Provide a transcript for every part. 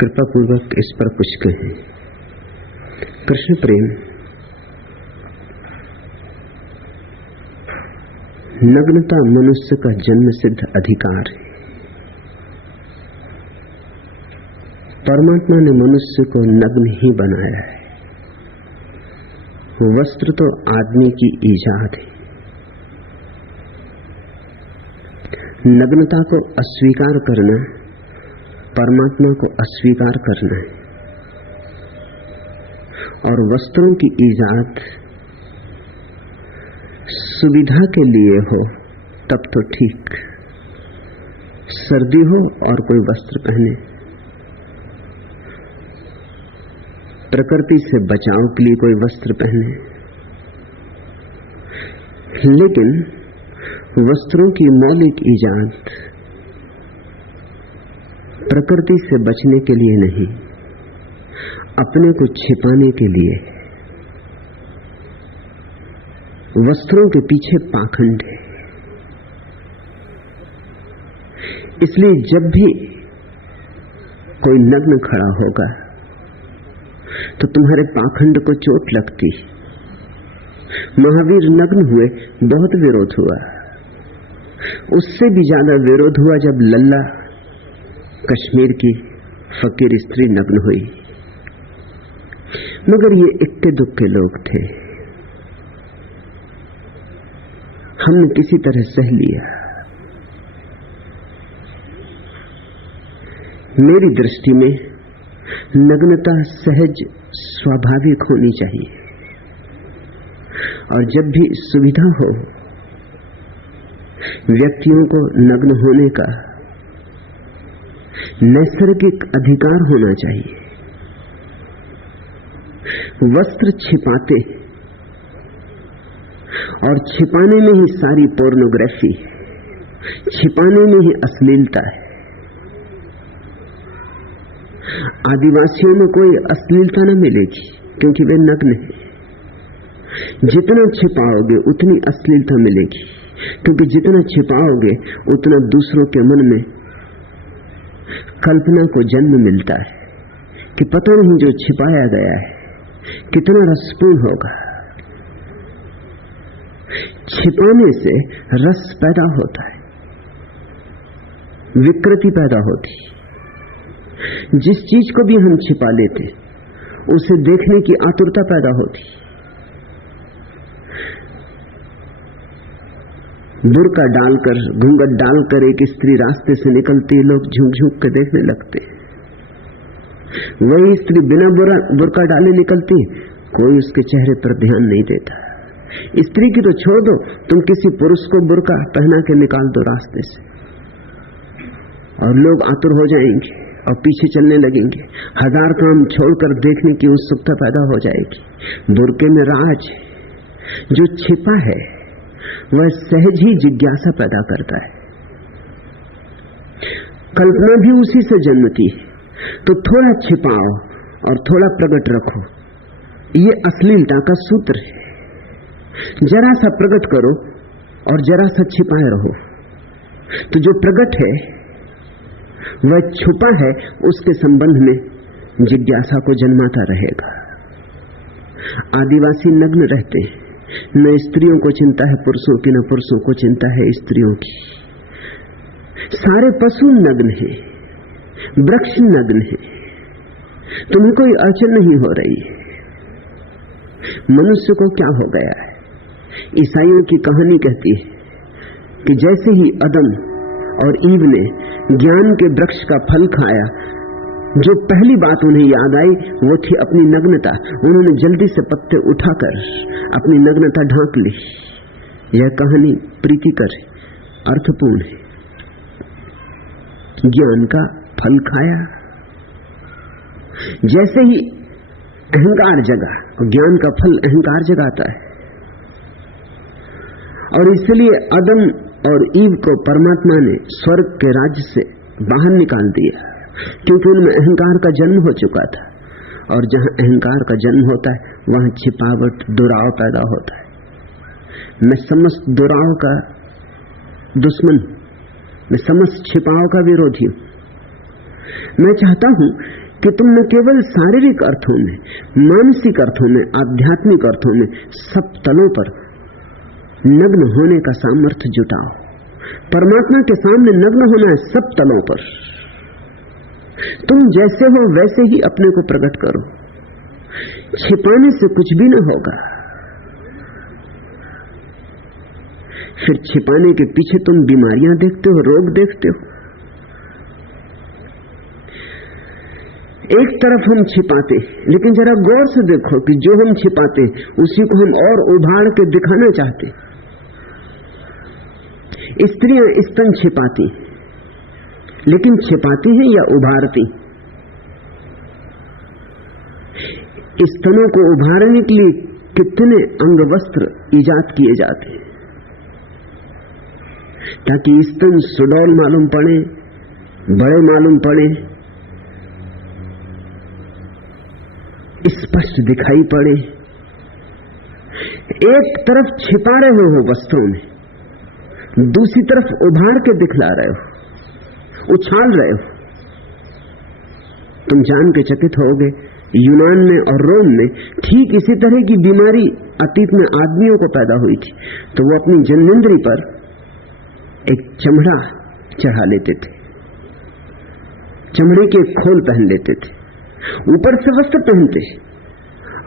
कृपा पूर्वक इस पर कुछ कहें। कृष्ण प्रेम नग्नता मनुष्य का जन्म सिद्ध अधिकार है। परमात्मा ने मनुष्य को नग्न ही बनाया है। वस्त्र तो आदमी की ईजाद है। नग्नता को अस्वीकार करना परमात्मा को अस्वीकार करना है। और वस्त्रों की ईजाद सुविधा के लिए हो तब तो ठीक, सर्दी हो और कोई वस्त्र पहने, प्रकृति से बचाव के लिए कोई वस्त्र पहने, लेकिन वस्त्रों की मौलिक ईजाद प्रकृति से बचने के लिए नहीं, अपने को छिपाने के लिए। वस्त्रों के पीछे पाखंड है। इसलिए जब भी कोई नग्न खड़ा होगा तो तुम्हारे पाखंड को चोट लगती। महावीर नग्न हुए, बहुत विरोध हुआ। उससे भी ज्यादा विरोध हुआ जब लल्ला कश्मीर की फकीर स्त्री नग्न हुई। मगर ये इक्के दुक्के लोग थे, हमने किसी तरह सह लिया। मेरी दृष्टि में नग्नता सहज स्वाभाविक होनी चाहिए, और जब भी सुविधा हो व्यक्तियों को नग्न होने का नैसर्गिक अधिकार होना चाहिए। वस्त्र छिपाते और छिपाने में ही सारी पोर्नोग्राफी, छिपाने में ही अश्लीलता है। आदिवासियों में कोई अश्लीलता न मिलेगी क्योंकि वे नग्न हैं। जितना छिपाओगे उतनी अश्लीलता मिलेगी, क्योंकि जितना छिपाओगे उतना दूसरों के मन में कल्पना को जन्म मिलता है कि पता नहीं जो छिपाया गया है कितना रसपूर्ण होगा। छिपाने से रस पैदा होता है, विकृति पैदा होती। जिस चीज को भी हम छिपा लेते उसे देखने की आतुरता पैदा होती। बुर्का डालकर, घूंघट डालकर एक स्त्री रास्ते से निकलती, लोग झुक झुक के देखने लगते। वही स्त्री बिना बुर्का डाले निकलती, कोई उसके चेहरे पर ध्यान नहीं देता। स्त्री की तो छोड़ दो, तुम किसी पुरुष को बुर्का पहना के निकाल दो रास्ते से और लोग आतुर हो जाएंगे और पीछे चलने लगेंगे। हजार काम छोड़कर देखने की उत्सुकता पैदा हो जाएगी। बुर्के में राज है, जो छिपा है वह सहज ही जिज्ञासा पैदा करता है। कल्पना भी उसी से जन्मती है। तो थोड़ा छिपाओ और थोड़ा प्रकट रखो, ये अश्लीलता का सूत्र है। जरा सा प्रकट करो और जरा सा छिपाए रहो, तो जो प्रकट है वह छुपा है, उसके संबंध में जिज्ञासा को जन्माता रहेगा। आदिवासी नग्न रहते हैं, न स्त्रियों को चिंता है पुरुषों की, न पुरुषों को चिंता है स्त्रियों की। सारे पशु नग्न हैं, वृक्ष नग्न हैं, तुम्हें कोई अड़चन नहीं हो रही। मनुष्य को क्या हो गया है? ईसाइयों की कहानी कहती है कि जैसे ही अदम और ईव ने ज्ञान के वृक्ष का फल खाया, जो पहली बात उन्हें याद आई वो थी अपनी नग्नता। उन्होंने जल्दी से पत्ते उठाकर अपनी नग्नता ढांक ली। यह कहानी प्रीतिकर है, अर्थपूर्ण है। ज्ञान का फल खाया, जैसे ही अहंकार जगा, ज्ञान का फल अहंकार जगाता है, और इसलिए अदम और ईव को परमात्मा ने स्वर्ग के राज्य से बाहर निकाल दिया, क्योंकि उनमें अहंकार का जन्म हो चुका था। और जहां अहंकार का जन्म होता है वहां छिपावट, दुराव पैदा होता है। मैं समस्त दुराव का दुश्मन, मैं समस्त छिपाव का विरोधी हूं। मैं चाहता हूं कि तुम न केवल शारीरिक अर्थों में, मानसिक अर्थों में, आध्यात्मिक अर्थों में, सब तलों पर नग्न होने का सामर्थ्य जुटाओ। परमात्मा के सामने नग्न होना है सब तलों पर। तुम जैसे हो वैसे ही अपने को प्रकट करो, छिपाने से कुछ भी न होगा। फिर छिपाने के पीछे तुम बीमारियां देखते हो, रोग देखते हो। एक तरफ हम छिपाते, लेकिन जरा गौर से देखो कि जो हम छिपाते उसी को हम और उभार के दिखाना चाहते। स्त्रियां स्तन छिपाती, लेकिन छिपाती हैं या उभारती? स्तनों को उभारने के लिए कितने अंग वस्त्र इजाद किए जाते हैं ताकि स्तन सुडौल मालूम पड़े, बड़े मालूम पड़े, स्पष्ट दिखाई पड़े। एक तरफ छिपा रहे हो वस्त्रों में, दूसरी तरफ उभार के दिखला रहे हो, उछाल रहे हो। तुम जान के चकित होगे, यूनान में और रोम में ठीक इसी तरह की बीमारी अतीत में आदमियों को पैदा हुई थी, तो वो अपनी जननेंद्री पर एक चमड़ा चढ़ा लेते थे, चमड़े के खोल पहन लेते थे, ऊपर से वस्त्र पहनते,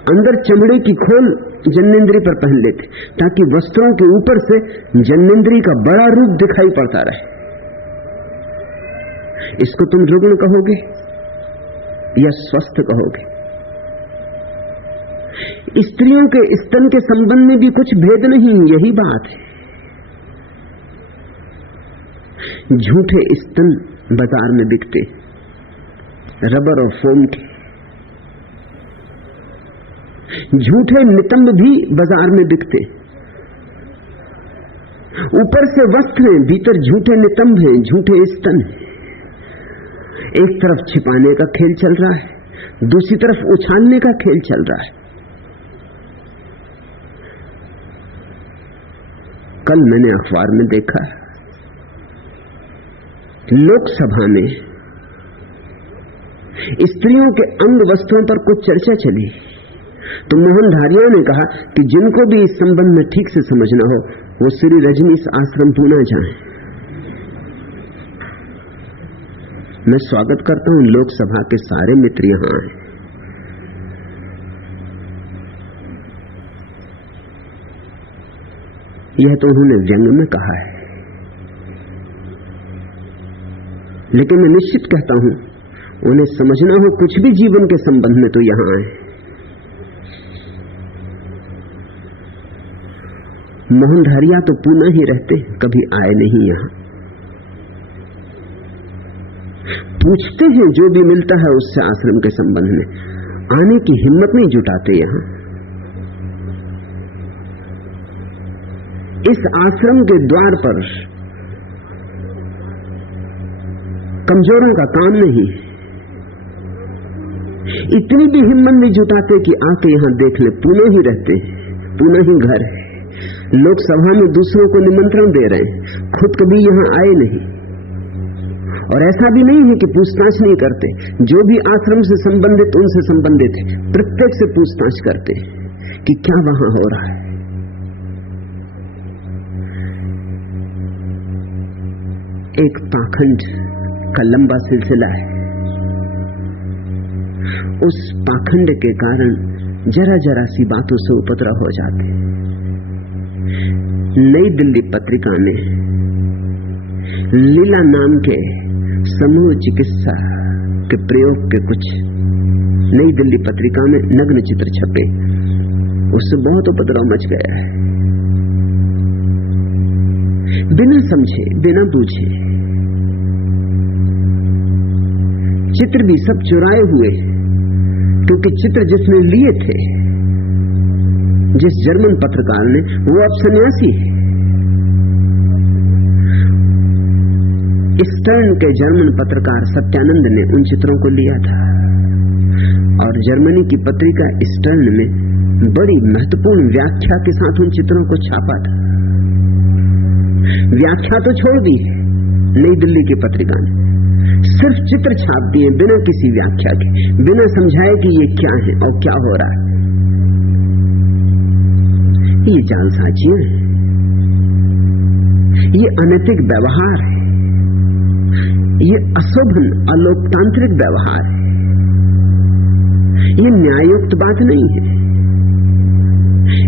अंदर चमड़े की खोल जननेंद्री पर पहन लेते, ताकि वस्त्रों के ऊपर से जननेंद्री का बड़ा रूप दिखाई पड़ता रहे। इसको तुम रुग्ण कहोगे या स्वस्थ कहोगे? स्त्रियों के स्तन के संबंध में भी कुछ भेद नहीं, यही बात है। झूठे स्तन बाजार में बिकते, रबर और फोम के। झूठे नितंब भी बाजार में बिकते, ऊपर से वस्त्र हैं, भीतर झूठे नितंब हैं, झूठे स्तन हैं। एक तरफ छिपाने का खेल चल रहा है, दूसरी तरफ उछालने का खेल चल रहा है। कल मैंने अखबार में देखा, लोकसभा में स्त्रियों के अंग वस्त्रों पर कुछ चर्चा चली, तो मोहन धारिया ने कहा कि जिनको भी इस संबंध में ठीक से समझना हो वो श्री रजनीश आश्रम पूना जाएं। मैं स्वागत करता हूं, लोकसभा के सारे मित्र यहां आए। यह तो उन्होंने व्यंग में कहा है, लेकिन मैं निश्चित कहता हूं उन्हें समझना हो कुछ भी जीवन के संबंध में तो यहां आए। मोहन धारिया तो पूना ही रहते, कभी आए नहीं यहां। पूछते हैं जो भी मिलता है उससे आश्रम के संबंध में, आने की हिम्मत नहीं जुटाते यहां। इस आश्रम के द्वार पर कमजोरों का काम नहीं, इतनी भी हिम्मत नहीं जुटाते कि आके यहां देख ले। पुणे ही रहते, पुणे ही घर है, लोकसभा में दूसरों को निमंत्रण दे रहे हैं, खुद कभी यहां आए नहीं। और ऐसा भी नहीं है कि पूछताछ नहीं करते, जो भी आश्रम से संबंधित उनसे संबंधित है, प्रत्येक से पूछताछ करते कि क्या वहां हो रहा है। एक पाखंड का लंबा सिलसिला है, उस पाखंड के कारण जरा जरा सी बातों से उपद्रव हो जाते। नई दिल्ली पत्रिका में लीला नाम के समूह चिकित्सा के प्रयोग के कुछ नई दिल्ली पत्रिका में नग्न चित्र छपे, उससे बहुत उपद्रव मच गया है। बिना समझे, बिना पूछे चित्र भी सब चुराए हुए, क्योंकि चित्र जिसने लिए थे, जिस जर्मन पत्रकार ने, वो अब सन्यासी है। स्टर्न के जर्मन पत्रकार सत्यानंद ने उन चित्रों को लिया था और जर्मनी की पत्रिका स्टर्न में बड़ी महत्वपूर्ण व्याख्या के साथ उन चित्रों को छापा था। व्याख्या तो छोड़ दी नई दिल्ली की पत्रिका ने, सिर्फ चित्र छाप दिए बिना किसी व्याख्या के, बिना समझाए कि ये क्या है और क्या हो रहा है। ये जालसाजियां हैं, ये अनैतिक व्यवहार है, ये अशोभन अलोकतांत्रिक व्यवहार है, ये न्याययुक्त बात नहीं है।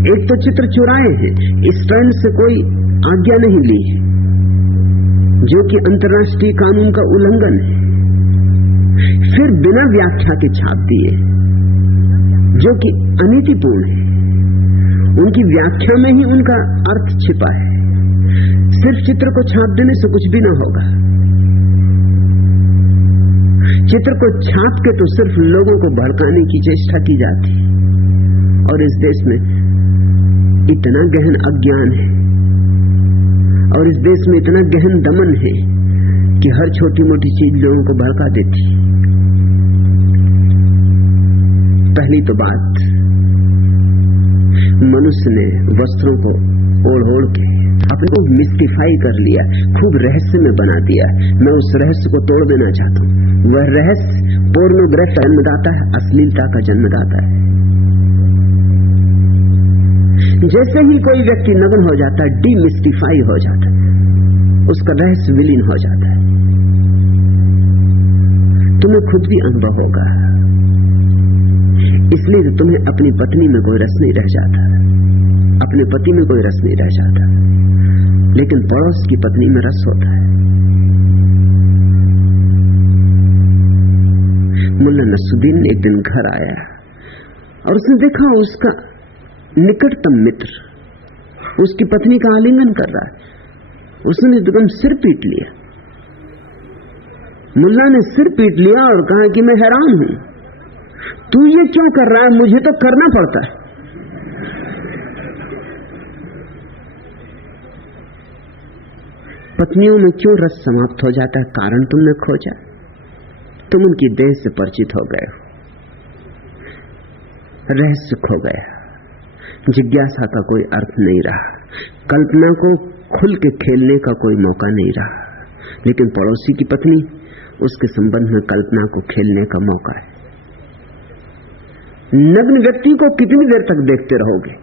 एक तो चित्र चुराए हैं, स्टैंड से कोई आज्ञा नहीं ली है, जो कि अंतर्राष्ट्रीय कानून का उल्लंघन है। फिर बिना व्याख्या के छाप दिए, जो कि अनीतिपूर्ण है। उनकी व्याख्या में ही उनका अर्थ छिपा है। सिर्फ चित्र को छाप देने से कुछ भी न होगा। चित्र को छाप के तो सिर्फ लोगों को भड़काने की चेष्टा की जाती है। और इस देश में इतना गहन अज्ञान है और इस देश में इतना गहन दमन है कि हर छोटी मोटी चीज लोगों को भड़का देती। पहली तो बात, मनुष्य ने वस्त्रों को ओढ़ ओढ़ के अपने को मिस्टिफाई कर लिया, खूब रहस्य में बना दिया। मैं उस रहस्य को तोड़ देना चाहता हूं। वह रहस्य पोर्नोग्राफी का जन्मदाता है, अश्लीलता का जन्मदाता है। जैसे ही कोई व्यक्ति नग्न हो जाता है, डीमिस्टिफाई हो जाता है, उसका रहस्य विलीन हो जाता है। तुम्हें खुद भी अनुभव होगा, इसलिए तो तुम्हें अपनी पत्नी में कोई रस नहीं रह जाता, अपने पति में कोई रस नहीं रह जाता, लेकिन पड़ोस की पत्नी में रस होता है। मुल्ला नसरुद्दीन एक दिन घर आया और उसने देखा उसका निकटतम मित्र उसकी पत्नी का आलिंगन कर रहा है। उसने एकदम सिर पीट लिया। मुल्ला ने सिर पीट लिया और कहा कि मैं हैरान हूं, तू ये क्यों कर रहा है? मुझे तो करना पड़ता है। पत्नियों में क्यों रस समाप्त हो जाता है? कारण तुमने खोजा। तुम उनकी देह से परिचित हो गए हो, रहस्य खो गया, जिज्ञासा का कोई अर्थ नहीं रहा, कल्पना को खुल के खेलने का कोई मौका नहीं रहा। लेकिन पड़ोसी की पत्नी, उसके संबंध में कल्पना को खेलने का मौका है। नग्न व्यक्ति को कितनी देर तक देखते रहोगे?